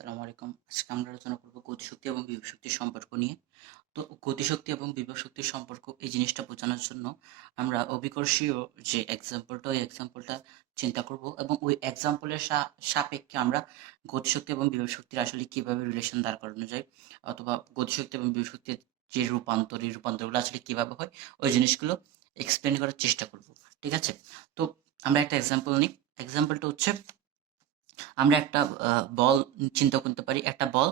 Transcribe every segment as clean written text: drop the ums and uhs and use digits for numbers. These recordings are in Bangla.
আসসালামু আলাইকুম। আজকে আমরা আলোচনা করব গতিশক্তি এবং বিভব শক্তির সম্পর্ক নিয়ে। তো গতিশক্তি এবং বিভব শক্তির সম্পর্ক এই জিনিসটা বোঝানোর জন্য আমরা অভিকর্ষীয় যে এক্সাম্পলটা, ওই এক্সাম্পলটা চিন্তা করব এবং ওই এক্সাম্পলের সাপেক্ষে আমরা গতিশক্তি এবং বিভব শক্তির আসলে কিভাবে রিলেশন দাঁড় করানো যায়, অথবা গতিশক্তি এবং বিভব শক্তির যে রূপান্তর, এই রূপান্তরগুলো আসলে কিভাবে হয়, ওই জিনিসগুলো এক্সপ্লেন করার চেষ্টা করব। ঠিক আছে? তো আমরা একটা এক্সাম্পল নিই। এক্সাম্পলটা হচ্ছে, আমরা একটা বল চিন্তা করতে পারি। একটা বল,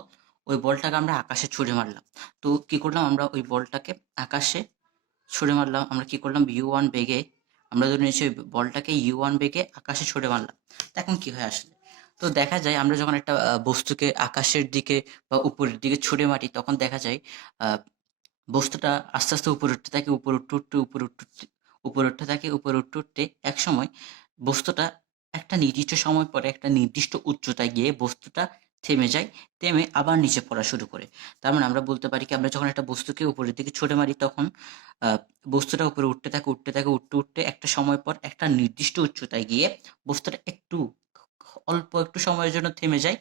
ওই বলটাকে আমরা আকাশে ছুঁড়ে মারলাম। তো কি করলাম, আমরা ওই বলটাকে আকাশে ছুঁড়ে মারলাম। আমরা কি করলাম, u1 বেগে, আমরা ধরে নিয়েছি ওই বলটাকে u1 বেগে আকাশে ছুঁড়ে মারলাম। তো এখন কি হয় আসলে? তো দেখা যায় আমরা যখন একটা বস্তুকে আকাশের দিকে বা উপরের দিকে ছুঁড়ে মারি, তখন দেখা যায় আহ, বস্তুটা আস্তে আস্তে উপরে উঠতে থাকে, উপরে উঠতে উঠতে উপরে উঠতে উঠতে উপরে উঠতে থাকে, উপরে উঠতে উঠতে এক সময় বস্তুটা একটা নির্দিষ্ট সময় পরে একটা নির্দিষ্ট উচ্চতায় গিয়ে বস্তুটা থেমে যায়। থেমে আবার নিচে পড়া শুরু করে। তার মানে আমরা বলতে পারি কি, আমরা যখন একটা বস্তুকে উপরের দিকে ছুঁড়ে মারি, তখন বস্তুটা উপরে উঠতে থাকে, উঠতে থাকে, উঠতে উঠতে একটা সময় পর একটা নির্দিষ্ট উচ্চতায় গিয়ে বস্তুটা একটু, অল্প একটু সময়ের জন্য থেমে যায়,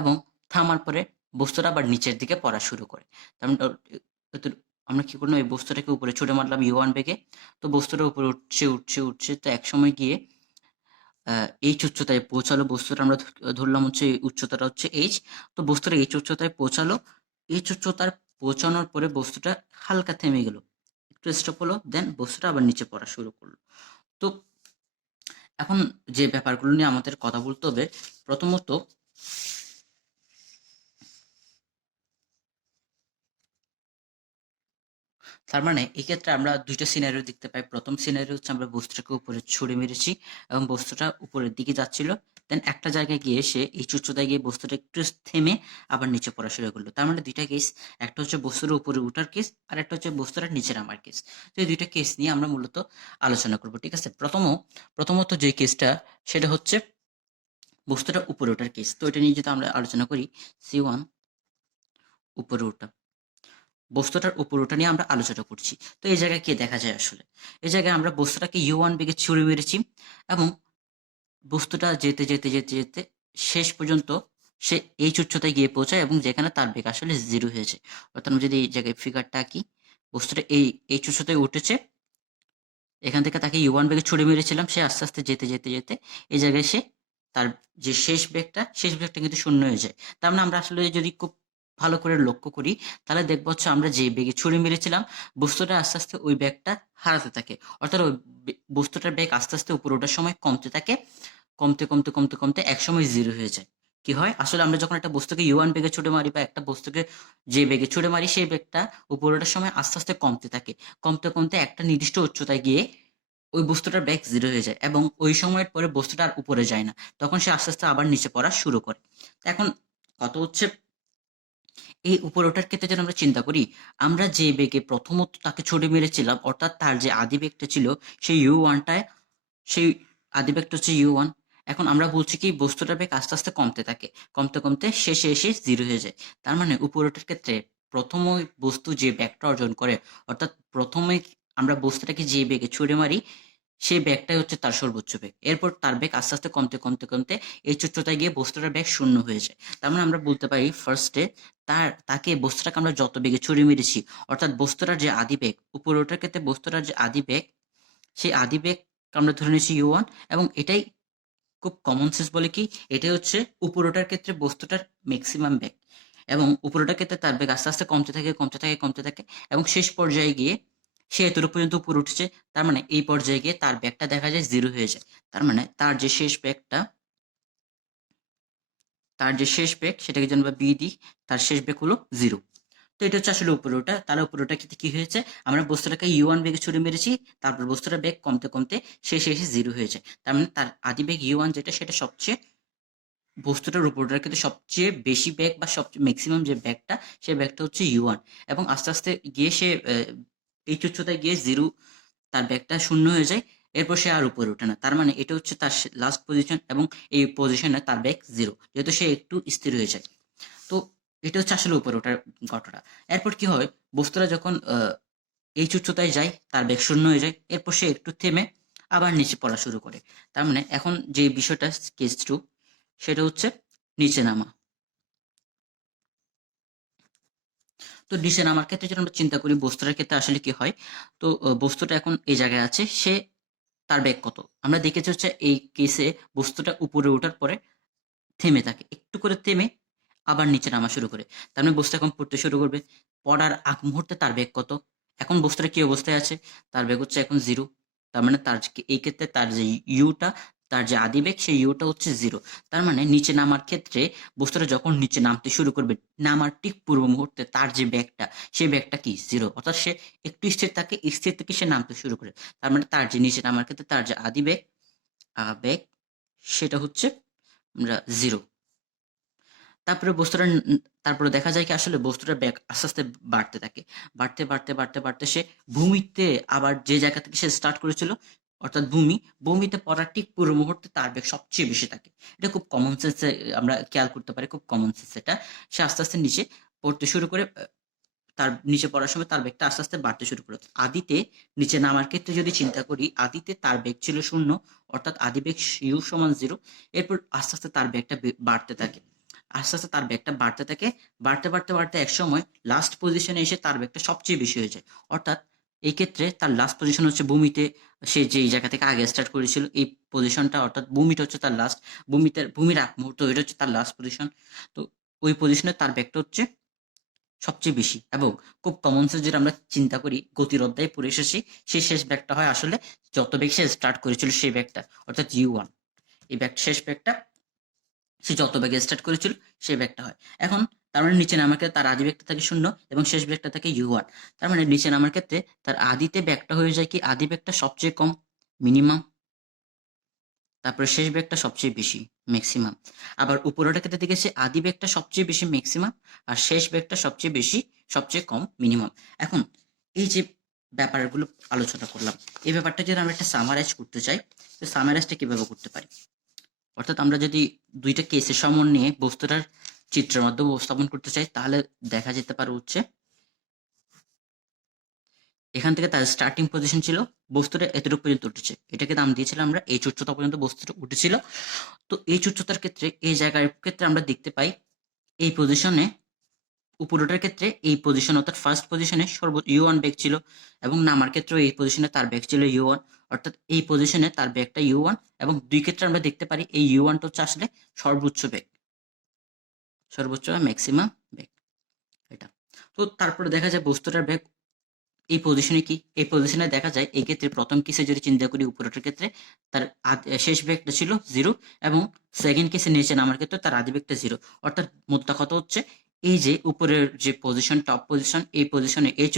এবং থামার পরে বস্তুটা আবার নিচের দিকে পড়া শুরু করে। তার মানে আমরা কি করলাম, এই বস্তুটাকে উপরে ছুঁড়ে মারলাম u1 বেগে। তো বস্তুটা উপরে উঠছে উঠছে উঠছে, তো এক সময় গিয়ে এইচ উচ্চতায় পৌঁছালো। বস্তুটা আমরা ধরলাম হচ্ছে এই উচ্চতাটা হচ্ছে এইচ। তো বস্তুটা এইচ উচ্চতায় পৌঁছালো। এইচ উচ্চতার পৌঁছানোর পরে বস্তুটা হালকা থেমে গেল, একটু স্টপ হলো, দেন বস্তুটা আবার নিচে পড়া শুরু করলো। তো এখন যে ব্যাপারগুলো নিয়ে আমাদের কথা বলতে হবে, প্রথমত তার মানে এক্ষেত্রে আমরা দুইটা সিনারিও দেখতে পাই। প্রথম সিনারিও হচ্ছে, আমরা বস্তুটাকে উপরে ছুঁড়ে মেরেছি এবং বস্তুটা উপরের দিকে যাচ্ছিল। দেন একটা জায়গায় গিয়ে সে এই উচ্চতায় গিয়ে বস্তুটা একটু থেমে আবার নিচে পড়া শুরু করলো। তার মানে দুইটা কেস, একটা হচ্ছে বস্তুর উপরে উঠার কেস, আর একটা হচ্ছে বস্তুটা নিচে নামার কেস। তো এই দুইটা কেস নিয়ে আমরা মূলত আলোচনা করবো। ঠিক আছে? প্রথমত যে কেসটা, সেটা হচ্ছে বস্তুটা উপরে ওঠার কেস। তো এটা নিয়ে যদি আমরা আলোচনা করি, C1 উপরে ওঠা, বস্তুটার উপর ওটা নিয়ে আমরা আলোচনা করছি। তো এই জায়গায় কি দেখা যায় আসলে? এই জায়গায় আমরা বস্তুটাকে u1 বেগে ছুঁড়ে মেরেছি, এবং বস্তুটা যেতে যেতে যেতে যেতে শেষ পর্যন্ত সে এই উচ্চতায় গিয়ে পৌঁছায়, এবং যেখানে তার বেগ আসলে 0 হয়েছে। অর্থাৎ আমি যদি এই জায়গায় ফিগারটা আঁকি, বস্তুটা এই উচ্চতায় উঠেছে, এখান থেকে তাকে u1 বেগে ছুঁড়ে মেরেছিলাম, সে আস্তে আস্তে যেতে যেতে যেতে এই জায়গায় সে, তার যে শেষ বেগটা কিন্তু শূন্য হয়ে যায়। তার মানে আমরা আসলে যদি খুব ভালো করে লক্ষ্য করি, তাহলে দেখবো হচ্ছে আমরা যে বেগে ছুঁড়ে মেরেছিলাম, বস্তুটা আস্তে আস্তে ওই বেগটা হারাতে থাকে। অর্থাৎ ওই বস্তুটার বেগ আস্তে আস্তে উপরে ওঠার সময় কমতে থাকে, কমতে কমতে কমতে কমতে একসময় 0 হয়ে যায়। কি হয় আসলে, আমরা যখন একটা বস্তুকে u1 বেগে ছুঁড়ে মারি, বা একটা বস্তুকে যে বেগে ছুঁড়ে মারি, সেই বেগটা উপরে ওঠার সময় আস্তে আস্তে কমতে থাকে, কমতে কমতে একটা নির্দিষ্ট উচ্চতায় গিয়ে ওই বস্তুটার বেগ 0 হয়ে যায়, এবং ওই সময়ের পরে বস্তুটা আর উপরে যায় না। তখন সে আস্তে আস্তে আবার নিচে পড়া শুরু করে। তো এখন কথা হচ্ছে, এই উপরে ওঠার ক্ষেত্রে যেন আমরা চিন্তা করি, আমরা যে বেগে প্রথমত তাকে ছুঁড়ে মেরেছিলাম, অর্থাৎ তার যে আদি বেগটা ছিল, সেই u1টায়, সেই আদি বেগটা হচ্ছে u1। এখন আমরা বলছি কি, বস্তুটার বেগ আস্তে আস্তে কমতে থাকে, কমতে কমতে শেষে এসে 0 হয়ে যায়। তার মানে উপরে ওঠার ক্ষেত্রে প্রথম ওই বস্তু যে বেগটা অর্জন করে, অর্থাৎ প্রথমে আমরা বস্তুটাকে যে বেগে ছুঁড়ে মারি, সেই বেগটাই হচ্ছে তার সর্বোচ্চ বেগ। এরপর তার বেগ আস্তে আস্তে কমতে কমতে কমতে এই উচ্চতায় গিয়ে বস্তুটার বেগ শূন্য হয়ে যায়। তার মানে আমরা বলতে পারি, ফার্স্টে তাকে বস্তুটাকে আমরা যত বেগে ছুঁড়ে মেরেছি, অর্থাৎ বস্তুটার যে আদি বেগ, উপরে ওঠার ক্ষেত্রে বস্তুটার যে আদি বেগ, সেই আদি বেগ আমরা ধরে নিয়েছি u1, এবং এটাই খুব কমন সেন্স বলে কি, এটাই হচ্ছে উপরে ওঠার ক্ষেত্রে বস্তুটার ম্যাক্সিমাম বেগ, এবং উপরে ওঠার ক্ষেত্রে তার বেগ আস্তে আস্তে কমতে থাকে কমতে থাকে কমতে থাকে, এবং শেষ পর্যায়ে গিয়ে সে এতটুকু পর্যন্ত উপরে উঠেছে। তার মানে এই পর্যায়ে গিয়ে তার বেগটা দেখা যায় 0 হয়ে যায়। তার মানে তার যে শেষ বেগ সেটাকে যেন আমরা বি দিই, তার শেষ বেগ হলো 0। তো এটা হচ্ছে আসলে উপরে ওঠা। তাহলে উপরে ওঠার ক্ষেত্রে কি হয়েছে, আমরা বস্তুটাকে u1 বেগে ছুড়ে মেরেছি, তারপর বস্তুটার বেগ কমতে কমতে শেষে এসে 0 হয়ে যায়। তার মানে তার আদি বেগ u1 যেটা, সেটা সবচেয়ে, বস্তুটার উপর ওঠার ক্ষেত্রে সবচেয়ে বেশি বেগ বা সবচেয়ে ম্যাক্সিমাম যে বেগটা, সেই বেগটা হচ্ছে u1। এবং আস্তে আস্তে গিয়ে সে এই উচ্চতায় গিয়ে 0, তার বেগটা শূন্য হয়ে যায়। এরপর সে আর উপরে ওঠে না। তার মানে এটা হচ্ছে তার লাস্ট পজিশন, এবং এই পজিশনে তার বেগ 0, যেহেতু সে একটু স্থির হয়ে যায়। তো এটা হচ্ছে আসলে উপরে ওঠার ঘটনা। এরপর কি হয়, বস্তুরা যখন এই উচ্চতায় যায়, তার বেগ শূন্য হয়ে যায়, এরপর সে একটু থেমে আবার নিচে পড়া শুরু করে। তার মানে এখন যে বিষয়টা, কেস টু, সেটা হচ্ছে নিচে নামা। তো নিচে নামার ক্ষেত্রে যদি আমরা চিন্তা করি বস্তুটার ক্ষেত্রে আসলে কি হয়, তো বস্তুটা এখন এই জায়গায় আছে, সে তার বেগ কত আমরা দেখেছি হচ্ছে এই কেসে বস্তুটা উপরে ওঠার পরে থেমে থাকে, একটু করে থেমে আবার নিচে নামা শুরু করে। তার মানে বস্তু এখন পড়তে শুরু করবে, পড়ার আগ মুহূর্তে তার বেগ কত, এখন বস্তুটা কি অবস্থায় আছে, তার বেগ হচ্ছে এখন জিরো। তার মানে এই ক্ষেত্রে তার যে ইউটা, তার যে আদি বেগ সেই ইউটা হচ্ছে জিরো। তার মানে নিচে নামার ক্ষেত্রে বস্তুটা যখন নিচে নামতে শুরু করবে, নামার ঠিক পূর্ব মুহূর্তে তার যে বেগটা, সেই বেগটা কি জিরো, অর্থাৎ সে একটু স্থির থাকে, স্থির থেকে সে নামতে শুরু করে। তার মানে তার যে নিচে নামার ক্ষেত্রে তার যে আদি বেগ বেগ সেটা হচ্ছে আমরা জিরো। তারপরে তারপরে দেখা যায় কি আসলে বস্তুটার বেগ আস্তে আস্তে বাড়তে থাকে, বাড়তে বাড়তে বাড়তে বাড়তে সে ভূমিতে আবার যে জায়গা থেকে সে স্টার্ট করেছিল, অর্থাৎ ভূমিতে পড়ার ঠিক পুরো মুহূর্তে তার বেগ সবচেয়ে বেশি থাকে। এটা খুব কমন সেন্সে আমরা খেয়াল করতে পারি, খুব কমন সেন্স এটা। সে আস্তে আস্তে নিচে পড়তে শুরু করে, তার নিচে পড়ার সময় তার বেগটা আস্তে আস্তে বাড়তে শুরু করে। আদিতে নিচে নামার ক্ষেত্রে যদি চিন্তা করি, আদিতে তার বেগ ছিল শূন্য, অর্থাৎ আদি বেগ ইউ সমান জিরো। এরপর আস্তে আস্তে তার বেগটা বাড়তে থাকে, আস্তে আস্তে তার বেগটা বাড়তে থাকে, বাড়তে বাড়তে বাড়তে এক সময় লাস্ট পজিশনে এসে তার বেগটা সবচেয়ে বেশি হয়ে যায়। অর্থাৎ এই ক্ষেত্রে তার লাস্ট পজিশন হচ্ছে ভূমিতে, সে যেই জায়গা থেকে আগে স্টার্ট করেছিল এই পজিশনটা, অর্থাৎ ভূমিটা হচ্ছে তার লাস্ট, ভূমির আগ মুহূর্ত ওইটা হচ্ছে তার লাস্ট পজিশন। তো ওই পজিশনে তার বেগটা হচ্ছে সবচেয়ে বেশি। এবং খুব কমন সেন্স যদি আমরা চিন্তা করি, গতির অধ্যায়ে পড়ে এসেছি, সেই শেষ ব্যাগটা হয় আসলে যত বেগ সে স্টার্ট করেছিল সেই ব্যাগটা, অর্থাৎ U1। এই ব্যাগ শেষ ব্যাগটা সে যত বেগে স্টার্ট করেছিল সেই ব্যাগটা হয়। এখন তার মানে নিচে নামার ক্ষেত্রে তার আদি ব্যাগটা থাকে শূন্য এবং শেষ ব্যাগটা থাকে U1। তার মানে নিচে নামার ক্ষেত্রে তার আদিতে ব্যাগটা হয়ে যায় কি, আদি ব্যাগটা সবচেয়ে কম মিনিমাম, তারপরে শেষ বেগটা সবচেয়ে বেশি ম্যাক্সিমাম। আবার উপরেরটা ক্ষেত্রে দেখেছি আদি বেগটা সবচেয়ে বেশি ম্যাক্সিমাম, আর শেষ বেগটা সবচেয়ে বেশি সবচেয়ে কম মিনিমাম। এখন এই যে ব্যাপারগুলো আলোচনা করলাম, এই ব্যাপারটা যদি আমরা একটা সামারাইজ করতে চাই, তো সামারাইজটা কিভাবে করতে পারি, অর্থাৎ আমরা যদি দুইটা কেসের সমন্বয়ে বস্তুটার চিত্রের মাধ্যমে উপস্থাপন করতে চাই, তাহলে দেখা যেতে পারে হচ্ছে এখান থেকে তার স্টার্টিং পজিশন ছিল বস্তুটা এতটুকু পর্যন্ত উঠেছে, এটাকে নাম দিয়েছিলাম আমরা এই উচ্চতা পর্যন্ত বস্তুটা উঠেছিল। তো এই উচ্চতার ক্ষেত্রে এই জায়গার ক্ষেত্রে আমরা দেখতে পাই এই পজিশনে উপরটার ক্ষেত্রে এই পজিশন অর্থাৎ ফার্স্ট পজিশনে U1 বেগ ছিল, এবং নামার ক্ষেত্রেও এই পজিশনে তার বেগ ছিল U1, অর্থাৎ এই পজিশনে তার বেগটা U1। এবং দুই ক্ষেত্রে আমরা দেখতে পারি এই U1টা হচ্ছে আসলে সর্বোচ্চ বেগ, সর্বোচ্চ ম্যাক্সিমাম বেগ এটা। তো তারপরে দেখা যায় বস্তুটার বেগ এই পজিশনে কি, এই পজিশনে দেখা যায় এই ক্ষেত্রে প্রথম কেসে যদি চিন্তা করি উপরের ক্ষেত্রে তার শেষ বেগটা ছিল জিরো, এবং সেকেন্ড কেসে নিচে নামার ক্ষেত্রে তার আদি বেগটা জিরো। অর্থাৎ মোদ্দা কথা হচ্ছে এই যে উপরের যে পজিশন, টপ পজিশন, এই পজিশনে এই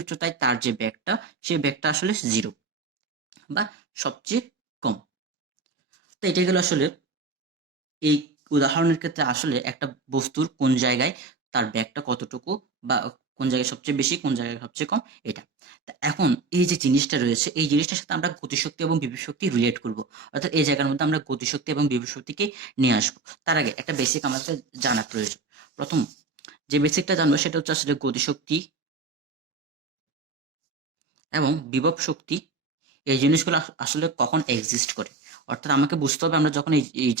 উচ্চতায় তার যে বেগটা, সেই বেগটা আসলে জিরো বা সবচেয়ে কম। তো এটা গেল আসলে এই উদাহরণের ক্ষেত্রে আসলে একটা বস্তুর কোন জায়গায় তার ব্যাগটা কতটুকু, বা কোন জায়গায় সবচেয়ে বেশি কোন জায়গায় সবচেয়ে কম এটা। তা এখন এই যে জিনিসটা রয়েছে, এই জিনিসটার সাথে আমরা গতিশক্তি এবং বিভব শক্তি রিলেট করব, অর্থাৎ এই জায়গার মধ্যে আমরা গতিশক্তি এবং বিভব শক্তিকে নিয়ে আসবো। তার আগে একটা বেসিক আমাদের জানা প্রয়োজন। প্রথম যে বেসিকটা জানবো সেটা হচ্ছে আসলে গতিশক্তি এবং বিভব শক্তি, এই জিনিসগুলো আসলে কখন এক্সিস্ট করে। অর্থাৎ আমাকে বুঝতে হবে আমরা যখন এই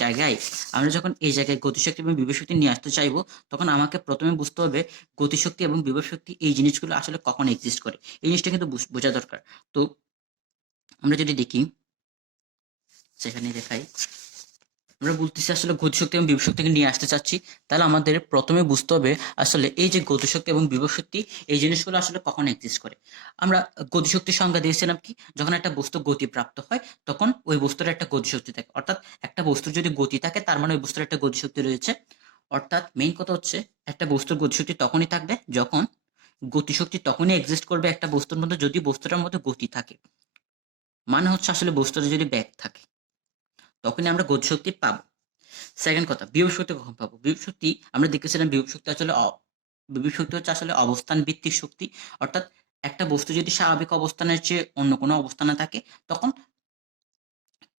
জায়গায় গতিশক্তি এবং বিভব শক্তি নিয়ে আসতে চাইবো, তখন আমাকে প্রথমে বুঝতে হবে গতিশক্তি এবং বিভব শক্তি এই জিনিসগুলো আসলে কখন এক্সিস্ট করে, এই জিনিসটা কিন্তু বোঝা দরকার। তো আমরা যদি দেখি, সেখানে দেখাই, আমরা বলতেছি আসলে গতিশক্তি এবং বিভব শক্তিকে নিয়ে আসতে চাচ্ছি, তাহলে আমাদের প্রথমে বুঝতে হবে আসলে এই যে গতিশক্তি এবং বিভব শক্তি এই জিনিসগুলো আসলে কখন এক্সিস্ট করে। আমরা গতিশক্তির সংজ্ঞা দিয়েছিলাম কি, যখন একটা বস্তু গতিপ্রাপ্ত হয় তখন ওই বস্তুর একটা গতিশক্তি থাকে, অর্থাৎ একটা বস্তুর যদি গতি থাকে তার মানে ওই বস্তুর একটা গতিশক্তি রয়েছে। অর্থাৎ মেইন কথা হচ্ছে একটা বস্তুর গতিশক্তি তখনই থাকবে যখন, গতিশক্তি তখনই এক্সিস্ট করবে একটা বস্তুর মধ্যে যদি বস্তুটার মধ্যে গতি থাকে, মানে হচ্ছে আসলে বস্তুটা যদি ব্যাক থাকে তখনই আমরা গতিশক্তি পাবো। সেকেন্ড কথা, বিভব শক্তি কখন পাবো, বিভব শক্তি আমরা দেখেছিলাম বিভব শক্তি হচ্ছে আসলে অবস্থান ভিত্তিক শক্তি। অর্থাৎ একটা বস্তু যদি স্বাভাবিক অবস্থানের চেয়ে অন্য কোনো অবস্থানে থাকে, তখন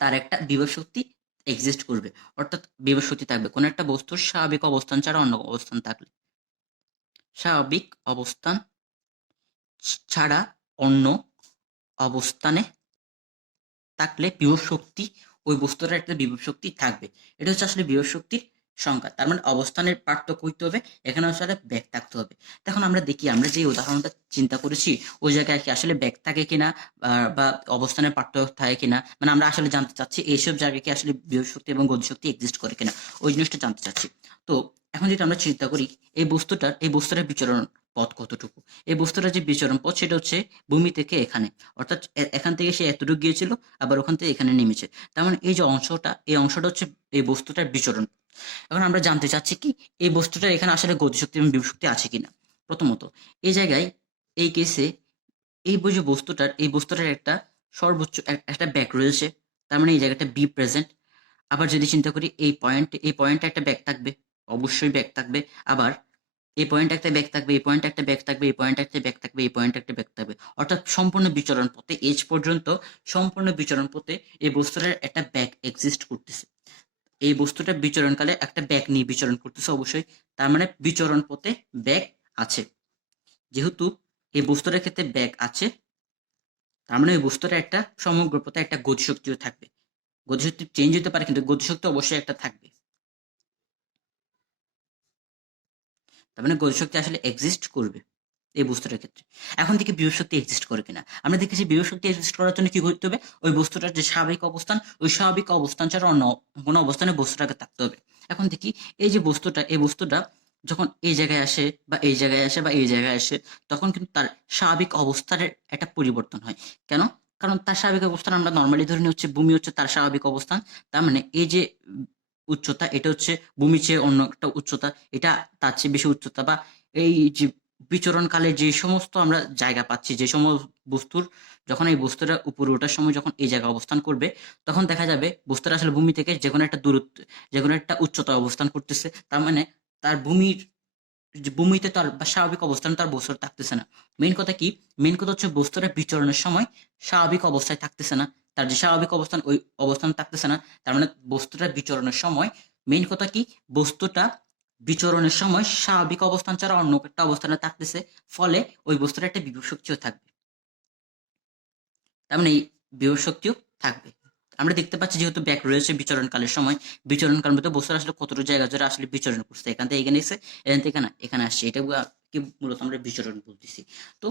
তার একটা বিভব শক্তি এক্সিস্ট করবে, অর্থাৎ বিভব শক্তি থাকবে কোনো একটা বস্তুর স্বাভাবিক অবস্থান ছাড়া অন্য অবস্থান থাকলে, স্বাভাবিক অবস্থান ছাড়া অন্য অবস্থানে থাকলে বিভব শক্তি, ওই বস্তুটার একটা বিভব শক্তি থাকবে। এটা হচ্ছে আসলে বিভব শক্তির সংখ্যা, তার মানে অবস্থানের পার্থক্য হইতে হবে, এখানে আসলে ব্যাগ থাকতে হবে। তখন আমরা দেখি, আমরা যে উদাহরণটা চিন্তা করেছি ওই জায়গায় কি আসলে ব্যাগ থাকে কিনা, বা অবস্থানের পার্থক্য থাকে কিনা, মানে আমরা আসলে জানতে চাচ্ছি এইসব জায়গায় কি আসলে বিভব শক্তি এবং গতিশক্তি এক্সিস্ট করে কিনা, ওই জিনিসটা জানতে চাচ্ছি। তো এখন যদি আমরা চিন্তা করি এই বস্তুটার বিচরণ পথ কতটুকু, এই বস্তুটার যে বিচরণ পথ সেটা হচ্ছে ভূমি থেকে এখানে, অর্থাৎ এখান থেকে সে এতটুকু গিয়েছিল, আবার ওখান থেকে এখানে নেমেছে। তার মানে এই অংশটা হচ্ছে এই বস্তুটার বিচরণ। এখন আমরা জানতে চাচ্ছি কি এই বস্তুটার এখানে আসলে গতিশক্তি এবং বিভব শক্তি আছে কিনা। প্রথমত এই জায়গায়, এই কেসে এই বস্তুটার একটা সর্বোচ্চ একটা ব্যাক রয়েছে, তার মানে এই জায়গাটা বি প্রেজেন্ট। আবার যদি চিন্তা করি এই পয়েন্টে একটা ব্যাক থাকবে, অবশ্যই ব্যাক থাকবে। আবার এই পয়েন্ট একটা ব্যাক থাকবে, এই পয়েন্ট একটা ব্যাক থাকবে, এই পয়েন্ট একটা ব্যাক থাকবে, এই পয়েন্ট একটা ব্যাক থাকবে, অর্থাৎ সম্পূর্ণ বিচরণ পথে এজ পর্যন্ত, সম্পূর্ণ বিচরণ পথে এই বস্তুটার একটা ব্যাক এক্সিস্ট করতেছে। এই বস্তুটা বিচরণকালে একটা ব্যাক নিয়ে বিচরণ করতেছে অবশ্যই, তার মানে বিচরণ পথে ব্যাক আছে। যেহেতু এই বস্তুটার ক্ষেত্রে ব্যাক আছে, তার মানে ওই বস্তুটা একটা সমগ্র পথে একটা গতিশক্তিও থাকবে। গতিশক্তি চেঞ্জ হতে পারে কিন্তু গতিশক্তি অবশ্যই একটা থাকবে। তার মানে গতিশক্তি আসলে এক্সিস্ট করবে এই বস্তুটার ক্ষেত্রে। এখন থেকে বিভব শক্তি এক্সিস্ট করে কিনা আমরা দেখেছি, বিভব শক্তি এক্সিস্ট করার জন্য কি করতে হবে, ওই বস্তুটার যে স্বাভাবিক অবস্থান, ওই স্বাভাবিক অবস্থান ছাড়া অন্য কোনো অবস্থানে বস্তুটাকে থাকতে হবে। এখন দেখি এই বস্তুটা যখন এই জায়গায় আসে বা এই জায়গায় আসে বা এই জায়গায় আসে, তখন কিন্তু তার স্বাভাবিক অবস্থানের একটা পরিবর্তন হয়। কেন? কারণ তার স্বাভাবিক অবস্থান আমরা নর্মালি ধরে নিই হচ্ছে ভূমি হচ্ছে তার স্বাভাবিক অবস্থান। তার মানে এই যে উচ্চতা, এটা হচ্ছে ভূমির চেয়ে অন্য একটা উচ্চতা, এটা তার চেয়ে বেশি উচ্চতা, বা এই যে বিচরণকালে যে সমস্ত আমরা জায়গা পাচ্ছি, যে সমস্ত বস্তুর, যখন এই বস্তুটা উপরে ওঠার সময় যখন এই জায়গায় অবস্থান করবে, তখন দেখা যাবে বস্তুটা আসলে ভূমি থেকে যে কোনো একটা দূরত্ব, যে কোনো একটা উচ্চতায় অবস্থান করতেছে। তার মানে তার ভূমিতে তার বা স্বাভাবিক অবস্থান তার বস্তুটা থাকতেছে না। মেইন কথা কি, মেইন কথা হচ্ছে বস্তুটা বিচরণের সময় স্বাভাবিক অবস্থায় থাকতেছে না, তার যে স্বাভাবিক অবস্থান ওই অবস্থান থাকতেছে না। তার মানে বস্তুটা বিচরণের সময়, মেইন কথা কি, বস্তুটা বিচরণের সময় স্বাভাবিক অবস্থান ছাড়া অন্য একটা অবস্থানে থাকতেছে, ফলে ওই বস্তুর একটা বিভব শক্তিও থাকবে। তার মানে এই বিভব শক্তিও থাকবে। আমরা দেখতে পাচ্ছি যেহেতু ব্যাক রয়েছে বিচরণকালের সময়, বিচরণকাল মধ্যে বস্তুর আসলে কতটুকু জায়গা জুড়ে আসলে বিচরণ করছে, এখান থেকে এখানে এসে, এখান থেকে এখানে আসছে, এটা কি মূলত আমরা বিচরণ বলতেছি। তো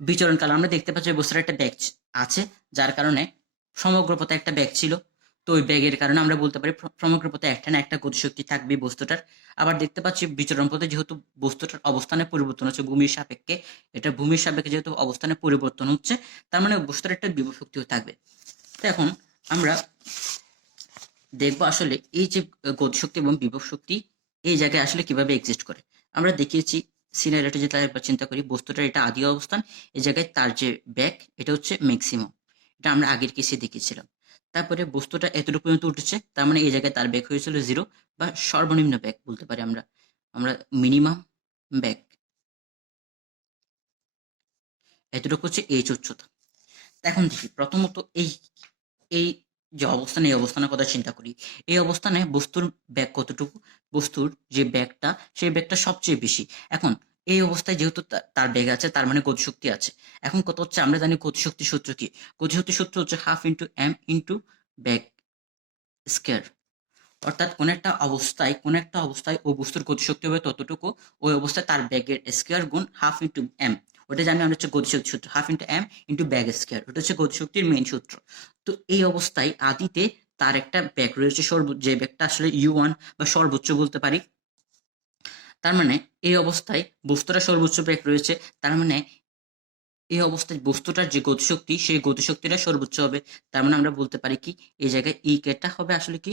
বিচরণকাল আমরা দেখতে পাচ্ছি বস্তুর একটা ব্যাগ আছে, যার কারণে সমগ্র পথে একটা ব্যাগ ছিল। তো ওই ব্যাগের কারণে আমরা বলতে পারি সমগ্র পথে একটা না একটা গতিশক্তি থাকবে বস্তুটার। আবার দেখতে পাচ্ছি বিচরণ পথে যেহেতু বস্তুটার অবস্থানের পরিবর্তন হচ্ছে ভূমির সাপেক্ষে, এটা ভূমির সাপেক্ষে যেহেতু অবস্থানের পরিবর্তন হচ্ছে, তার মানে বস্তুর একটা বিভব শক্তিও থাকবে। তো এখন আমরা দেখবো আসলে এই যে গতিশক্তি এবং বিভব শক্তি এই জায়গায় আসলে কিভাবে এক্সিস্ট করে। আমরা দেখিয়েছি সিনারিওটা যেটা একবার চিন্তা করি, বস্তুটার এটা আদি অবস্থান, এই জায়গায় তার যে ব্যাক এটা হচ্ছে ম্যাক্সিমাম, এটা আমরা আগের কেসে দেখিয়েছিলাম। তারপরে বস্তুটা এতটুকু পর্যন্ত উঠেছে, তার মানে এই জায়গায় তার ব্যাক হয়েছিল 0, বা সর্বনিম্ন ব্যাক বলতে পারি আমরা, আমরা মিনিমাম ব্যাক, এতটুকু হচ্ছে এইচ উচ্চতা। এখন দেখি প্রথমত এই এই যে অবস্থান, এই অবস্থানের কথা চিন্তা করি, এই অবস্থানে বস্তুর ব্যাগ কতটুকু, বস্তুর যে ব্যাগটা সেই ব্যাগটা সবচেয়ে বেশি। এখন এই অবস্থায় যেহেতু তার ব্যাগ আছে, তার মানে গতিশক্তি আছে। এখন কত হচ্ছে, আমরা জানি গতিশক্তির সূত্র কি, গতিশক্তির সূত্র হচ্ছে হাফ ইন্টু এম ইন্টু ব্যাগ স্কয়ার। অর্থাৎ কোন একটা অবস্থায় ওই বস্তুর গতিশক্তি হবে ততটুকু, ওই অবস্থায় তার ব্যাগের স্কয়ার গুণ হাফ ইন্টু এম, ওটা জানি আমরা হচ্ছে গতিশক্তি সূত্র, হাফ ইন্টু এম ইন্টু ব্যাগ স্কয়ার, ওটা হচ্ছে গতিশক্তির মেইন সূত্র। তো এই অবস্থায় আদিতে তার একটা ব্যাগ রয়েছে সর্বোচ্চ, যে ব্যাগটা আসলে U1 বা সর্বোচ্চ বলতে পারি। তার মানে এই অবস্থায় বস্তুটা সর্বোচ্চ ব্যাগ রয়েছে, তার মানে এই অবস্থায় বস্তুটার যে গতিশক্তি সেই গতিশক্তিটা সর্বোচ্চ হবে। তার মানে আমরা বলতে পারি কি, এই জায়গায় ই কেটা হবে আসলে কি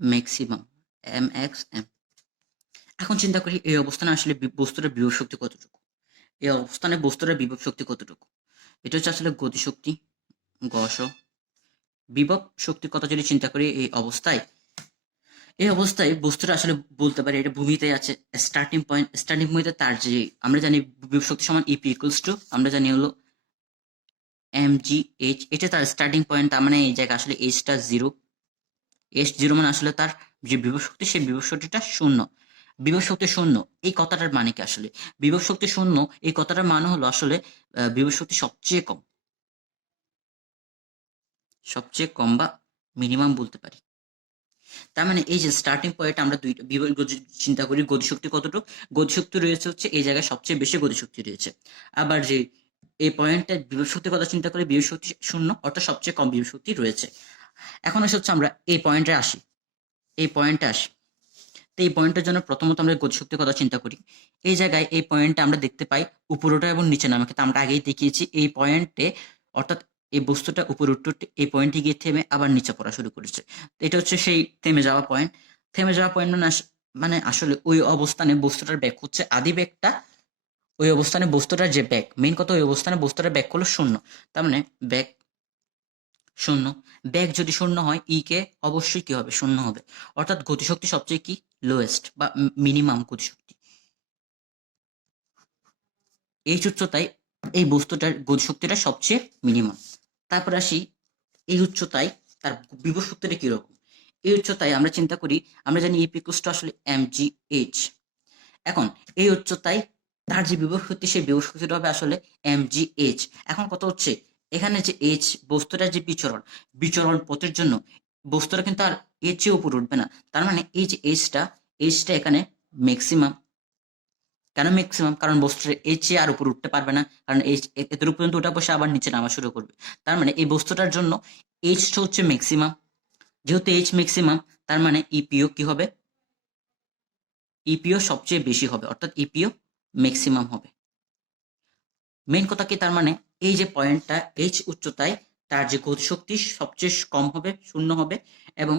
ম্যাক্সিমাম, MXM। এখন চিন্তা করি এই অবস্থানে আসলে বস্তুটার বিভব শক্তি কতটুকু, এই অবস্থানে বস্তুটার বিভব শক্তি কতটুকু, এটা হচ্ছে আসলে গতিশক্তি গস। বিভব শক্তির কথা যদি চিন্তা করি এই অবস্থায় বস্তুটা আসলে বলতে পারি এটা ভূমিতে আছে, স্টার্টিং পয়েন্টে তার যে, আমরা জানি বিভব শক্তি সমান ইপি ইকুয়ালস টু, আমরা জানি হলো mgh, এটা তার স্টার্টিং পয়েন্ট। তার মানে এই জায়গায় আসলে এইচটা 0, H0 মানে আসলে তার যে বিভব শক্তি সেই বিভব শক্তিটা শূন্য। বিভব শক্তি শূন্য এই কথাটার মানে কি আসলে, বিভব শক্তি শূন্য এই কথাটার মানে হলো আসলে বিভব শক্তি সবচেয়ে কম বা মিনিমাম বলতে পারি। তার মানে এই যে স্টার্টিং পয়েন্ট আমরা দুইটা চিন্তা করি গতিশক্তি কতটুকু, গতিশক্তি রয়েছে হচ্ছে এই জায়গায় সবচেয়ে বেশি গতিশক্তি রয়েছে। আবার যে এই পয়েন্টে বিভব শক্তির কথা চিন্তা করে বিভব শক্তি শূন্য, অর্থাৎ সবচেয়ে কম বিভব শক্তি রয়েছে। এখন আসে হচ্ছে আমরা এই পয়েন্টে আসি, এই পয়েন্টে আসি। তো এই পয়েন্টের জন্য প্রথমত আমরা গতিশক্তির কথা চিন্তা করি। এই জায়গায় এই পয়েন্টে আমরা দেখতে পাই উপরোটা এবং নিচে নামাকে, তো আমরা আগেই দেখিয়েছি এই পয়েন্টে, অর্থাৎ এই বস্তুটা উপরে উঠতে এই পয়েন্টে গিয়ে থেমে আবার নিচে পড়া শুরু করেছে। তো এটা হচ্ছে সেই থেমে যাওয়া পয়েন্ট। থেমে যাওয়া পয়েন্ট মানে মানে আসলে ওই অবস্থানে বস্তুটার ব্যাক হচ্ছে আদি ব্যাকটা, ওই অবস্থানে বস্তুটার যে ব্যাক, মেইন কথা ওই অবস্থানে বস্তুটার ব্যাক হলো শূন্য। তার মানে ব্যাক শূন্য। ব্যাক যদি শূন্য হয় ই কে অবশ্যই কি হবে, শূন্য হবে। অর্থাৎ গতিশক্তি সবচেয়ে কি লোয়েস্ট বা মিনিমাম গতিশক্তি। এই উচ্চতায় এই বস্তুটার গতিশক্তিটা সবচেয়ে মিনিমাম। তারপর আসি এই উচ্চতায় তার বিভব শক্তিটা কিরকম। এই উচ্চতায় আমরা চিন্তা করি, আমরা জানি ইপিকুসটা আসলে mgh। এখন এই উচ্চতায় তার যে বিভব শক্তি, সেই বিভব শক্তিটা হবে আসলে mgh। এখন কত হচ্ছে, এখানে যে এইচ বস্তুটার যে বিচরণ পথের জন্য বস্তুটা কিন্তু আর এর চেয়ে উপর উঠবে না। তার মানে এই যে এইচটা এখানে ম্যাক্সিমাম। কেন ম্যাক্সিমাম? কারণ বস্তুটা এর চেয়ে আর উপর উঠতে পারবে না, কারণ এইচ এতটুকু পর্যন্ত উঠা বসে আবার নিচে নামা শুরু করবে। তার মানে এই বস্তুটার জন্য এইচটা হচ্ছে ম্যাক্সিমাম। যেহেতু এইচ ম্যাক্সিমাম, তার মানে ইপিও কি হবে, ইপিও সবচেয়ে বেশি হবে, অর্থাৎ ইপিও ম্যাক্সিমাম হবে। মেইন কথা কি, তার মানে এই যে পয়েন্টটা এইচ উচ্চতায় তার যে গতিশক্তি সবচেয়ে কম হবে, শূন্য হবে, এবং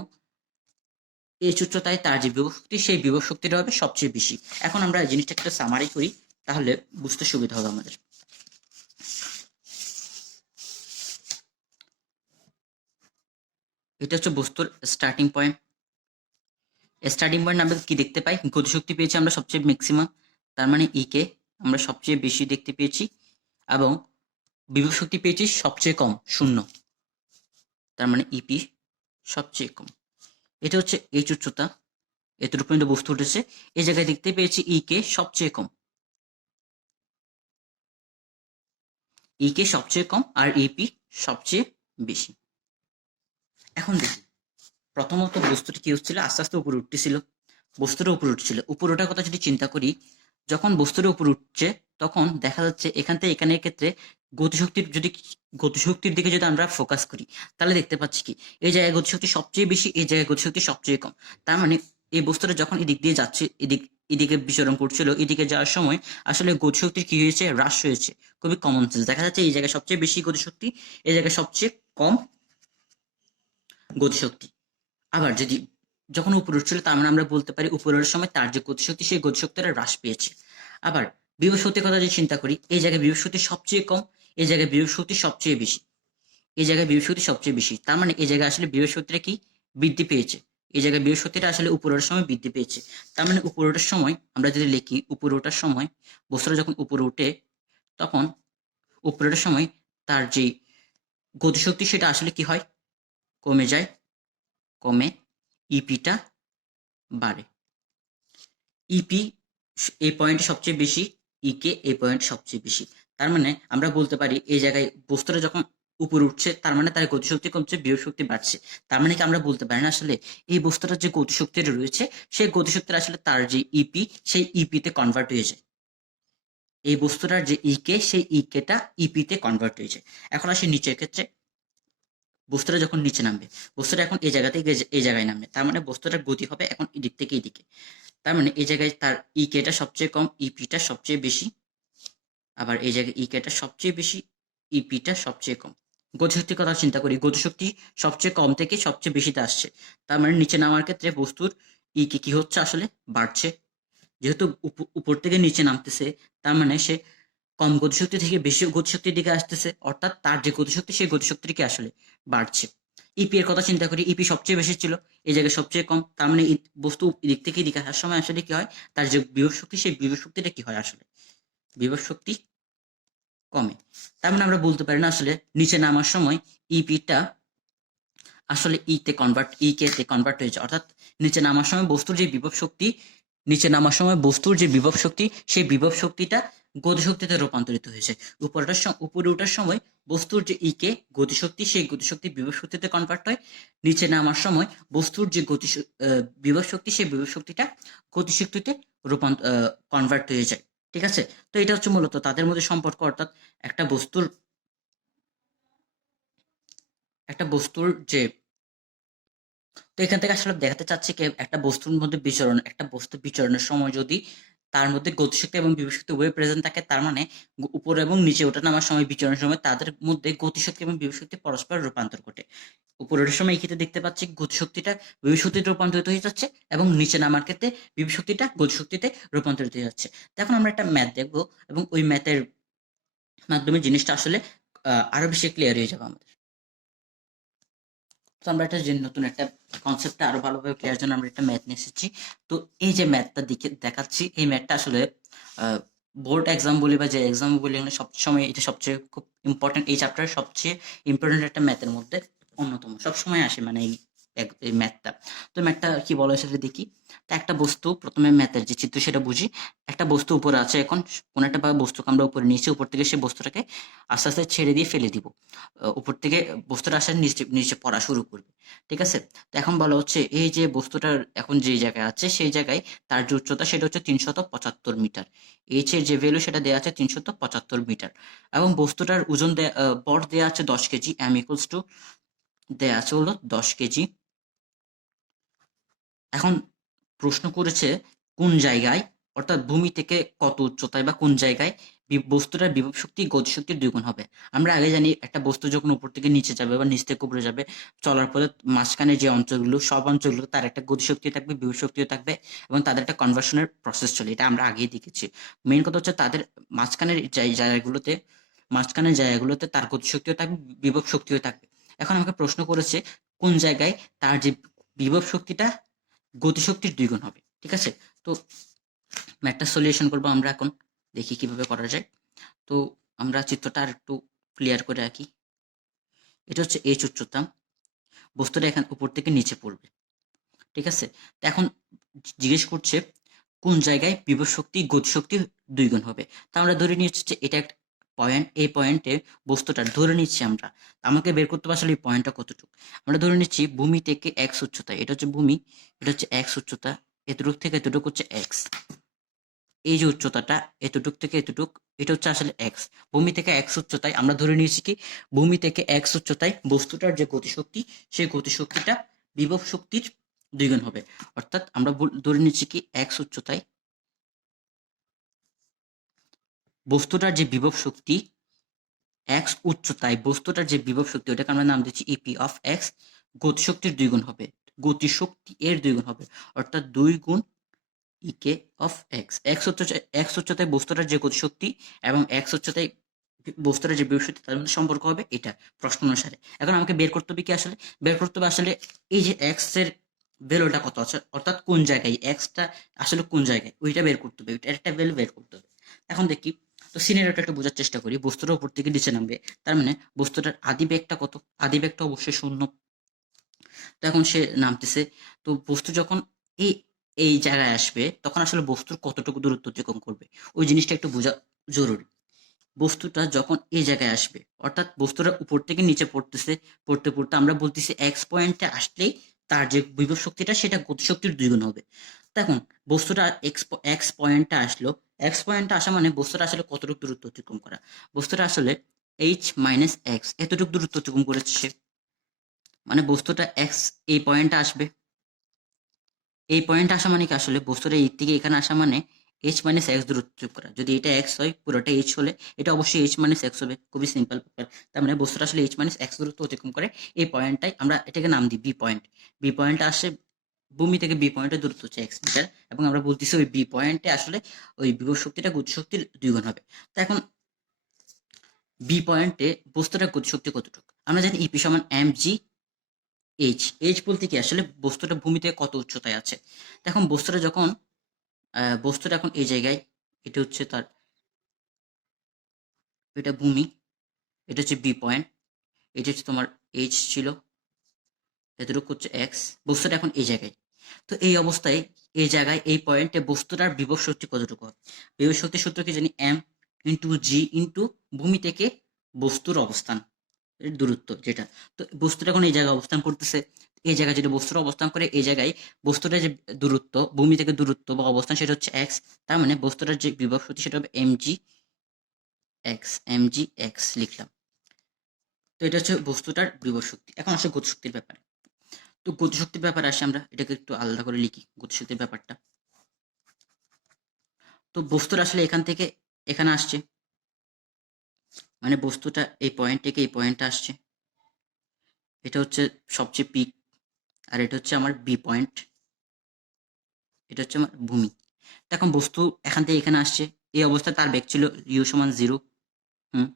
এইচ উচ্চতায় তার যে বিভব শক্তি, সেই বিভব শক্তিটা হবে সবচেয়ে বেশি। এখন আমরা জিনিসটা একটা সামারি করি, তাহলে বুঝতে সুবিধা হবে আমাদের। এটা হচ্ছে বস্তুর স্টার্টিং পয়েন্ট। স্টার্টিং পয়েন্ট আমরা কি দেখতে পাই, গতিশক্তি পেয়েছি আমরা সবচেয়ে ম্যাক্সিমাম, তার মানে ই কে আমরা সবচেয়ে বেশি দেখতে পেয়েছি, এবং বিভব শক্তি পেয়েছি সবচেয়ে কম, শূন্য, তার মানে ইপি সবচেয়ে কম। এটা হচ্ছে এইচ উচ্চতা, এতটুকু পর্যন্ত বস্তু উঠেছে। এই জায়গায় দেখতে পেয়েছি ই কে সবচেয়ে কম, ই কে সবচেয়ে কম আর ইপি সবচেয়ে বেশি। এখন দেখি প্রথমত বস্তুটি কি হচ্ছিল, আস্তে আস্তে উপরে উঠতেছিল, বস্তুটা উপরে উঠছিল। উপরে ওঠার কথা যদি চিন্তা করি, যখন বস্তুটা উপরে উঠছে তখন দেখা যাচ্ছে এখান থেকে এখানের ক্ষেত্রে গতিশক্তির দিকে যদি আমরা ফোকাস করি, তাহলে দেখতে পাচ্ছি কি এই জায়গায় গতিশক্তি সবচেয়ে বেশি, এই জায়গায় গতিশক্তি সবচেয়ে কম। তার মানে এই বস্তুটা যখন এদিক দিয়ে যাচ্ছে, এদিকে বিচরণ করছিল, এদিকে যাওয়ার সময় আসলে গতিশক্তির কি হয়েছে, হ্রাস হয়েছে। খুবই কমন সেন্স, দেখা যাচ্ছে এই জায়গায় সবচেয়ে বেশি গতিশক্তি, এই জায়গায় সবচেয়ে কম গতিশক্তি। আবার যদি যখন উপরে উঠছিল, তার মানে আমরা বলতে পারি উপরের সময় তার যে গতিশক্তি, সেই গতিশক্তিটা হ্রাস পেয়েছে। আবার বিভব শক্তির কথা যদি চিন্তা করি, এই জায়গায় বিভব শক্তি সবচেয়ে কম, এই জায়গায় বিভব শক্তি সবচেয়ে বেশি, এই জায়গায় বিভব শক্তি সবচেয়ে বেশি। তার মানে এই জায়গায় আসলে বিভব শক্তিটা কি বৃদ্ধি পেয়েছে, এই জায়গায় বিভব শক্তিটা আসলে উপরে ওঠার সময় বৃদ্ধি পেয়েছে। তার মানে উপরে ওঠার সময় আমরা যদি লিখি, উপরে ওঠার সময় বস্তুটা যখন উপরে ওঠে, তখন উপরে ওঠার সময় তার যে গতিশক্তি সেটা আসলে কি হয়, কমে যায়, কমে ইপিটা বাড়ে। ইপি এই পয়েন্টে সবচেয়ে বেশি, ইকে এই পয়েন্ট সবচেয়ে বেশি। তার মানে আমরা বলতে পারি এই জায়গায় বস্তুটা যখন উপরে উঠছে, তার মানে তার গতিশক্তি কমছে, বিভব শক্তি বাড়ছে। তার মানে কি আমরা বলতে পারি না আসলে এই বস্তুটার যে গতিশক্তিটা রয়েছে, সেই গতিশক্তির আসলে তার যে ইপি, সেই ইপিতে কনভার্ট হয়ে যায়। এই বস্তুটার যে ইকে, সেই ইকেটা ইপিতে কনভার্ট হয়ে যায়। এখন আসি নিচের ক্ষেত্রে, বস্তুটা যখন নিচে নামবে, বস্তুটা এখন এই জায়গা থেকে এই জায়গায় নামবে, তার মানে বস্তুটার গতি হবে এখন এদিক থেকে এদিকে। তার মানে এই জায়গায় তার ইকেটা সবচেয়ে কম, ইপিটা সবচেয়ে বেশি। আবার এই জায়গায় ইকেটা সবচেয়ে বেশি, ইপিটা সবচেয়ে কম। গতিশক্তির কথা চিন্তা করি, গতিশক্তি সবচেয়ে কম থেকে সবচেয়ে বেশিতে আসছে, তার মানে নিচে নামার ক্ষেত্রে বস্তুর ইকে কি হচ্ছে, আসলে বাড়ছে। যেহেতু উপর থেকে নিচে নামতেছে, তার মানে সে কম গতিশক্তি থেকে বেশি গতিশক্তির দিকে আসতেছে, অর্থাৎ তার যে গতিশক্তি, সেই গতিশক্তির কি আসলে বাড়ছে। ইপি এর কথা চিন্তা করি, ইপি সবচেয়ে বেশি ছিল, এই জায়গায় সবচেয়ে কম, তার মানে বস্তু দিক থেকে এদিকে আসার সময় আসলে কি হয়, তার যে বিভব শক্তি, সেই বিভব শক্তিটা কি হয়, আসলে বিভব শক্তি কমে। তার মানে আমরা বলতে পারি না আসলে নিচে নামার সময় ইপিটা আসলে ইকে তে কনভার্ট হয়েছে, অর্থাৎ নিচে নামার সময় বস্তুর যে বিভব শক্তি, নিচে নামার সময় বস্তুর যে বিভব শক্তি, সেই বিভব শক্তিটা গতিশক্তিতে রূপান্তরিত হয়েছে। উপরে ওঠার সময় বস্তুর যে ইকে গতিশক্তি, সেই গতিশক্তি বিভব শক্তিতে কনভার্ট হয়। নিচে নামার সময় বস্তুর যে বিভব শক্তি, সেই বিভব শক্তিটা গতিশক্তিতে কনভার্ট হয়ে যায়। ঠিক আছে? তো এটা হচ্ছে মূলত তাদের মধ্যে সম্পর্ক, অর্থাৎ একটা বস্তুর যে, তো এখান থেকে আসলে দেখাতে চাচ্ছি কি, একটা বস্তুর মধ্যে একটা বস্তু বিচরণের সময় যদি তার মধ্যে গতিশক্তি এবং বিভব শক্তি উভয় প্রেজেন্ট থাকে, তার মানে উপরে এবং নিচে ওঠা নামার সময়, বিচরণের সময় তাদের মধ্যে গতিশক্তি এবং বিভব শক্তি পরস্পর রূপান্তর ঘটে। উপরে ওঠার সময় এই ক্ষেত্রে দেখতে পাচ্ছি গতিশক্তিটা বিভব শক্তিতে রূপান্তরিত হয়ে যাচ্ছে, এবং নিচে নামার ক্ষেত্রে বিভব শক্তিটা গতিশক্তিতে রূপান্তরিত হয়ে যাচ্ছে। তো এখন আমরা একটা ম্যাথ দেখবো, এবং ওই ম্যাথের মাধ্যমে জিনিসটা আসলে আরো বেশি ক্লিয়ার হয়ে যাবে আমাদের। তো আমরা একটা যে নতুন একটা কনসেপ্টটা আরো ভালোভাবে ক্লিয়ার জন্য আমরা একটা ম্যাথ নিয়ে এসেছি। তো এই যে ম্যাথটা দেখাচ্ছি, এই ম্যাথটা আসলে বোর্ড এক্সাম বলি বা যে এক্সাম বলি, এখানে সবসময় এটা সবচেয়ে খুব ইম্পর্টেন্ট, এই চ্যাপ্টারের সবচেয়ে ইম্পর্টেন্ট একটা ম্যাথের মধ্যে অন্যতম, সবসময় আসে মানে এই ম্যাথটা। তো ম্যাথটা কি বলা হয় সেটা দেখি। তো একটা বস্তু, প্রথমে ম্যাথের যে চিত্র সেটা বুঝি। একটা বস্তু উপরে আছে, এখন কোন একটা বস্তুকে আমরা উপরে নিয়েছি, উপর থেকে সেই বস্তুটাকে আস্তে আস্তে ছেড়ে দিয়ে ফেলে দিব। উপর থেকে বস্তুটা আসার নিচে নিচে পড়া শুরু করবে। ঠিক আছে? তো এখন বলা হচ্ছে এই যে বস্তুটার এখন যে জায়গায় আছে, সেই জায়গায় তার যে উচ্চতা সেটা হচ্ছে 375 মিটার। এইচ এর যে ভ্যালু সেটা দেওয়া আছে 375 মিটার, এবং বস্তুটার ওজন বর দেওয়া আছে 10 কেজি। এম ইকুয়ালস টু দেওয়া আছে হলো 10 কেজি। এখন প্রশ্ন করেছে কোন জায়গায়, অর্থাৎ ভূমি থেকে কত উচ্চতায় বা কোন জায়গায় বস্তুটার বিভব শক্তি গতিশক্তির দ্বিগুণ হবে। আমরা আগে জানি একটা বস্তু যখন উপর থেকে নিচে যাবে বা নিচ থেকে উপরে যাবে, চলার পথে মাঝখানে যে অঞ্চলগুলো, সব অঞ্চলগুলো তার একটা গতিশক্তি থাকবে, বিভব শক্তিও থাকবে, এবং তাদের একটা কনভার্সনের প্রসেস চলে। এটা আমরা আগেই দেখেছি। মেইন কথা হচ্ছে তাদের মাঝখানের জায়গাগুলোতে তার গতিশক্তিও থাকবে, বিভব শক্তিও থাকবে। এখন আমাকে প্রশ্ন করেছে কোন জায়গায় তার যে বিভব শক্তিটা গতিশক্তির দ্বিগুণ হবে। ঠিক আছে? তো ম্যাথটা সলিউশন করবো আমরা এখন, দেখি কিভাবে করা যায়। তো আমরা চিত্রটা আর একটু ক্লিয়ার করে রাখি। এটা হচ্ছে এইচ উচ্চতা, বস্তুটা এখান উপর থেকে নিচে পড়বে। ঠিক আছে? তো এখন জিজ্ঞেস করছে কোন জায়গায় বিভব শক্তি গতিশক্তির দ্বিগুণ হবে। তা আমরা ধরে নিচ্ছি যে এটা একটা পয়েন্ট, এই পয়েন্টে বস্তুটা ধরে নিচ্ছি আমরা। আমাকে বের করতে হবে আসলে এই পয়েন্টটা কতটুকু। আমরা ধরে নিচ্ছি ভূমি থেকে এক্স উচ্চতা, এটা হচ্ছে ভূমি, এটা হচ্ছে এক্স উচ্চতা, এতটুক থেকে এতটুকু হচ্ছে এক্স। এই যে উচ্চতাটা এতটুক থেকে এতটুক, এটা হচ্ছে আসলে এক্স। ভূমি থেকে এক্স উচ্চতায় আমরা ধরে নিয়েছি কি, ভূমি থেকে এক্স উচ্চতায় বস্তুটার যে গতিশক্তি, সেই গতিশক্তিটা বিভব শক্তির দ্বিগুণ হবে। অর্থাৎ আমরা ধরে নিচ্ছি কি এক্স উচ্চতায় বস্তুটার যে বিভব শক্তি, এক্স উচ্চতায় বস্তুটার যে বিভব শক্তি, ওটাকে আমরা নাম দিচ্ছি ইপি অফ এক্স, গতিশক্তির দ্বিগুণ হবে, গতিশক্তি এর দ্বিগুণ হবে। অর্থাৎ 2 গুণ ইকে অফ এক্স। এক্স উচ্চতায় বস্তুটার যে গতিশক্তি এবং এক্স উচ্চতায় বস্তুটার যে বিভব শক্তি, তাদের মধ্যে সম্পর্ক হবে এটা প্রশ্ন অনুসারে। এখন আমাকে বের করতে হবে কি, আসলে বের করতে হবে আসলে এই যে এক্স এর ভ্যালুটা কত আছে, অর্থাৎ কোন জায়গায় এক্সটা আসলে কোন জায়গায়, ওইটা বের করতে হবে, ওইটার একটা ভ্যালু বের করতে হবে। এখন দেখি, তো সিনারিওটা একটু বোঝার চেষ্টা করি। বস্তুটা উপর থেকে নিচে নামবে, তার মানে বস্তুটার আদি বেগটা কত? আদি বেগটা অবশ্যই 0। তো এখন সে নামতেছে। তো বস্তু যখন এই এই জায়গায় আসবে, তখন আসলে বস্তুর কতটুকু দূরত্ব অতিক্রম করবে, ওই জিনিসটা একটু বোঝা জরুরি। বস্তুটা যখন এই জায়গায় আসবে, অর্থাৎ বস্তুটা উপর থেকে নিচে পড়তেছে, পড়তে পড়তে আমরা বলতেছি এক্স পয়েন্টে আসলেই তার যে বিভব শক্তিটা সেটা গতিশক্তির দ্বিগুণ হবে। তখন বস্তুটা এক্স পয়েন্টে আসলো, এক্স পয়েন্টে আসা মানে বস্তুটা আসলে কতটুকু দূরত্ব অতিক্রম করা, বস্তুটা আসলে এইচ মাইনাস এক্স এতটুকু দূরত্ব অতিক্রম করেছে সে। মানে বস্তুটা এক্স এই পয়েন্টে আসবে, এই পয়েন্টে আসা মানে কি, আসলে বস্তুটা এই থেকে এখানে আসা মানে এইচ মাইনাস এক্স দূরত্ব যোগ করা। যদি এটা এক্স হয়, পুরোটা এইচ হলে এটা অবশ্যই এইচ মাইনাস এক্স হবে। খুবই সিম্পল ব্যাপার। তার মানে বস্তুটা আসলে এইচ মাইনাস এক্স দূরত্ব অতিক্রম করে এই পয়েন্টটাই, আমরা এটাকে নাম দিই বি পয়েন্ট। বি পয়েন্টে আসে, ভূমি থেকে বি পয়েন্টের দূরত্ব হচ্ছে এক্স মিটার, এবং আমরা বলতেছি ওই বি পয়েন্টে আসলে ওই বিভব শক্তিটা গতিশক্তির দ্বিগুণ হবে। তো এখন বি পয়েন্টে বস্তুটার গতিশক্তি কতটুকু, আমরা জানি ইপি সমান এম জি এইচ। এইচ বলতে কি, আসলে বস্তুটা ভূমি থেকে কত উচ্চতায় আছে। এখন বস্তুটা এখন এই জায়গায়, এটা হচ্ছে তার, এটা ভূমি, এটা হচ্ছে বি পয়েন্ট, এটা হচ্ছে তোমার এইচ ছিল, এতটুকু হচ্ছে এক্স। বস্তুটা এখন এই জায়গায়। তো এই অবস্থায় এই জায়গায় এই পয়েন্টে বস্তুটার বিভব শক্তি কতটুকু হবে? বিভব শক্তির সূত্র কি জানি, এম ইন্টু জি ইন্টু ভূমি থেকে বস্তুর অবস্থান এর দূরত্ব যেটা। তো বস্তুটা এখন এই জায়গায় অবস্থান করতেছে, এই জায়গায় যদি বস্তুটা অবস্থান করে এই জায়গায় বস্তুটা যে দূরত্ব ভূমি থেকে দূরত্ব বা অবস্থান সেটা হচ্ছে এক্স। তার মানে বস্তুটার যে বিভব শক্তি সেটা হবে এম জি এক্স লিখলাম। তো এটা হচ্ছে বস্তুটার বিভব শক্তি। এখন আসে গতিশক্তির ব্যাপারে। তো গতিশক্তির ব্যাপারে আসে, আমরা এটাকে একটু আলাদা করে লিখি গতিশক্তির ব্যাপারটা। তো বস্তুটা আসলে এখান থেকে এখানে আসছে, মানে বস্তুটা এই পয়েন্ট থেকে এই পয়েন্টে আসছে, এটা হচ্ছে সবচেয়ে পিক, আর এটা হচ্ছে আমার বি পয়েন্ট, এটা হচ্ছে আমার ভূমি। তো এখন বস্তু এখান থেকে এখানে আসছে, এই অবস্থায় তার বেগ ছিল ইউ সমান 0। হুম।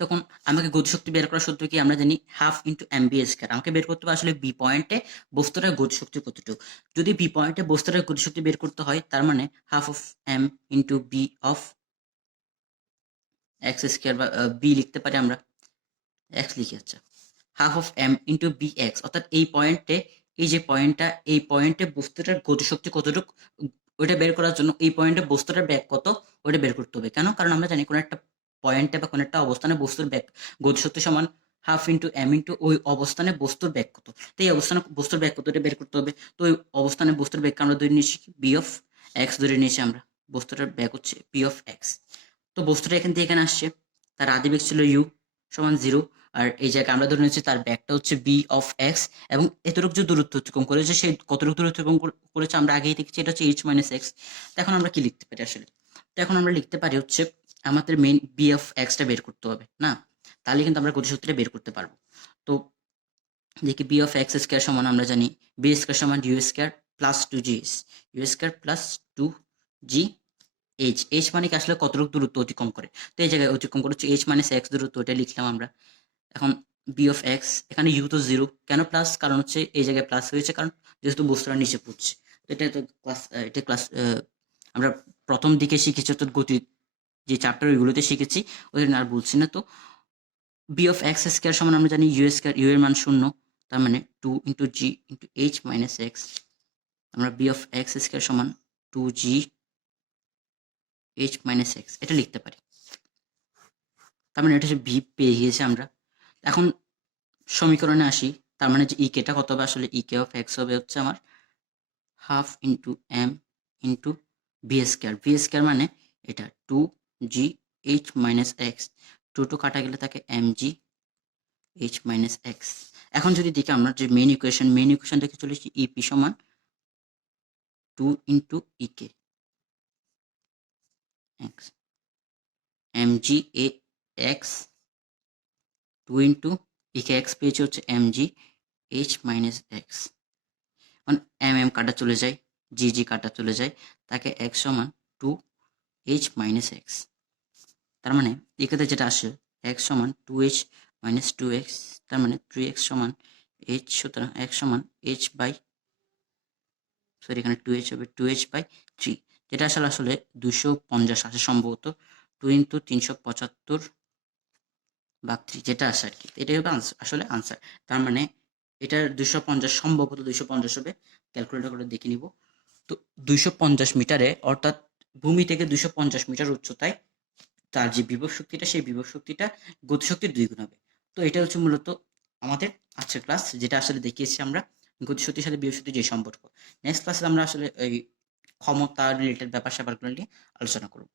তখন আমাকে গতিশক্তি বের করার সূত্র কি আমরা জানি, half into M B square. আমাকে বের করতে হবে আসলে বি পয়েন্টে বস্তুটার গতিশক্তি কতটুকু। যদি বি পয়েন্টে বস্তুটার গতিশক্তি বের করতে হয় তার মানে half of M into B of X square, বা বি লিখতে পারি আমরা, এক্স লিখে, আচ্ছা, half of M into B X. অর্থাৎ এই পয়েন্টে, এই যে পয়েন্টটা, এই পয়েন্টে বস্তুটার গতিশক্তি কতটুকু ওইটা বের করার জন্য এই পয়েন্টে বস্তুটার ব্যাগ কত ওইটা বের করতে হবে। কেন? কারণ আমরা জানি কোনো একটা পয়েন্টে বা কোনো একটা অবস্থানে বস্তুর ব্যাগ গতিশক্তি সমান হাফ ইন্টু এম ইন্টু ওই অবস্থানে বস্তুর ব্যাগ কত। তো এই অবস্থানে বস্তুর ব্যাগ কত এটা বের করতে হবে। তো ওই অবস্থানে বস্তুর ব্যাগকে আমরা ধরে নিয়েছি বি অফ এক্স ধরে নিয়েছি আমরা, বস্তুটার ব্যাগ হচ্ছে বি অফ এক্স। তো বস্তুটা এখান থেকে এখানে আসছে, তার আদি বেগ ছিল ইউ সমান 0, আর এই জায়গায় আমরা ধরে নিচ্ছি তার ব্যাগটা হচ্ছে বি অফ এক্স, এবং এতটুকু যে দূরত্ব অতিক্রম করেছে সেই কতটুকু দূরত্ব অতিক্রম করেছে আমরা আগেই দেখছি, এটা হচ্ছে এইচ মাইনাস এক্স। তো এখন আমরা কি লিখতে পারি আসলে? তো এখন আমরা লিখতে পারি হচ্ছে আমাদের মেইন বি অফ এক্সটা বের করতে হবে না, তাহলে কিন্তু আমরা গতিসূত্রটা বের করতে পারবো। তো দেখি বি অফ এক্স স্কয়ার সমান আমরা জানি বি স্কয়ার সমান ইউ স্কয়ার প্লাস 2জি এস, ইউ স্কয়ার প্লাস 2জি এইচ। এইচ মানে কি আসলে কতটুকু দূরত্ব অতিক্রম করে। তো এই জায়গায় অতিক্রম করছে এইচ মাইনাস এক্স দূরত্ব, এটা লিখলাম আমরা। এখন বি অফ এক্স, এখানে ইউ তো 0, কেন প্লাস? কারণ হচ্ছে এই জায়গায় প্লাস হয়েছে কারণ যেহেতু বস্তুটা নিচে পড়ছে। তো এটা তো ক্লাস, এটা ক্লাস আমরা প্রথম দিকে শিখেছি, অর্থাৎ গতি যে চ্যাপ্টার ওইগুলোতে শিখেছি, ওই জন্য আর বলছি না। তো বি অফ এক্স স্কয়ার সমান আমরা জানি ইউ স্কয়ার, ইউ এর মান 0, তার মানে 2 ইন্টু জি ইন্টু এইচ মাইনাস এক্স। আমরা বি অফ এক্স স্কয়ার সমান 2জি এইচ মাইনাস এক্স এটা লিখতে পারি। তার মানে এটা হচ্ছে ভি পেয়ে গিয়েছি আমরা। এখন সমীকরণে আসি, তার মানে যে ইকেটা কত হবে আসলে, ইকে অফ এক্স হবে হচ্ছে আমার half into M into V square. V square মানে এটা 2জি এইচ মাইনাস এক্স, 2 কাটা গেলে থাকে M G H minus X. এখন যদি দেখি আমরা যে মেইন ইকুয়েশন থেকে চলেছি ইপি সমান 2 into EK X, M G A X 2 into EK X পেয়েছি হচ্ছে M G H minus X. এখন এম এম কাটা চলে যায়, জি জি কাটা চলে যায়, তাকে এক্স সমান 2h মাইনাস এক্স। তার মানে এক্ষেত্রে যেটা আসে এক্স সমান 2h মাইনাস 2x, তার মানে 3x সমান h, সুতরাং x সমান h বাই, সরি এখানে 2h হবে 2h বাই 3, যেটা আসলে আসলে 250 আসে সম্ভবত, 2 ইন্টু 375 ভাগ 3 যেটা আসে আর কি, এটাই হবে আসলে আনসার। তার মানে এটা 250 সম্ভবত 250 হবে, ক্যালকুলেটর করে দেখে নিব। তো 250 মিটারে, অর্থাৎ ভূমি থেকে 250 মিটার উচ্চতায় তার যে বিভব শক্তিটা, সেই বিভব শক্তিটা গতিশক্তির 2 গুণ হবে। তো এটা হচ্ছে মূলত আমাদের আজকের ক্লাস, যেটা আসলে দেখিয়েছি আমরা গতিশক্তির সাথে বিভব শক্তির যে সম্পর্ক। নেক্সট ক্লাসে আমরা আসলে এই ক্ষমতা রিলেটেড ব্যাপার স্যাপারগুলো নিয়ে আলোচনা করব।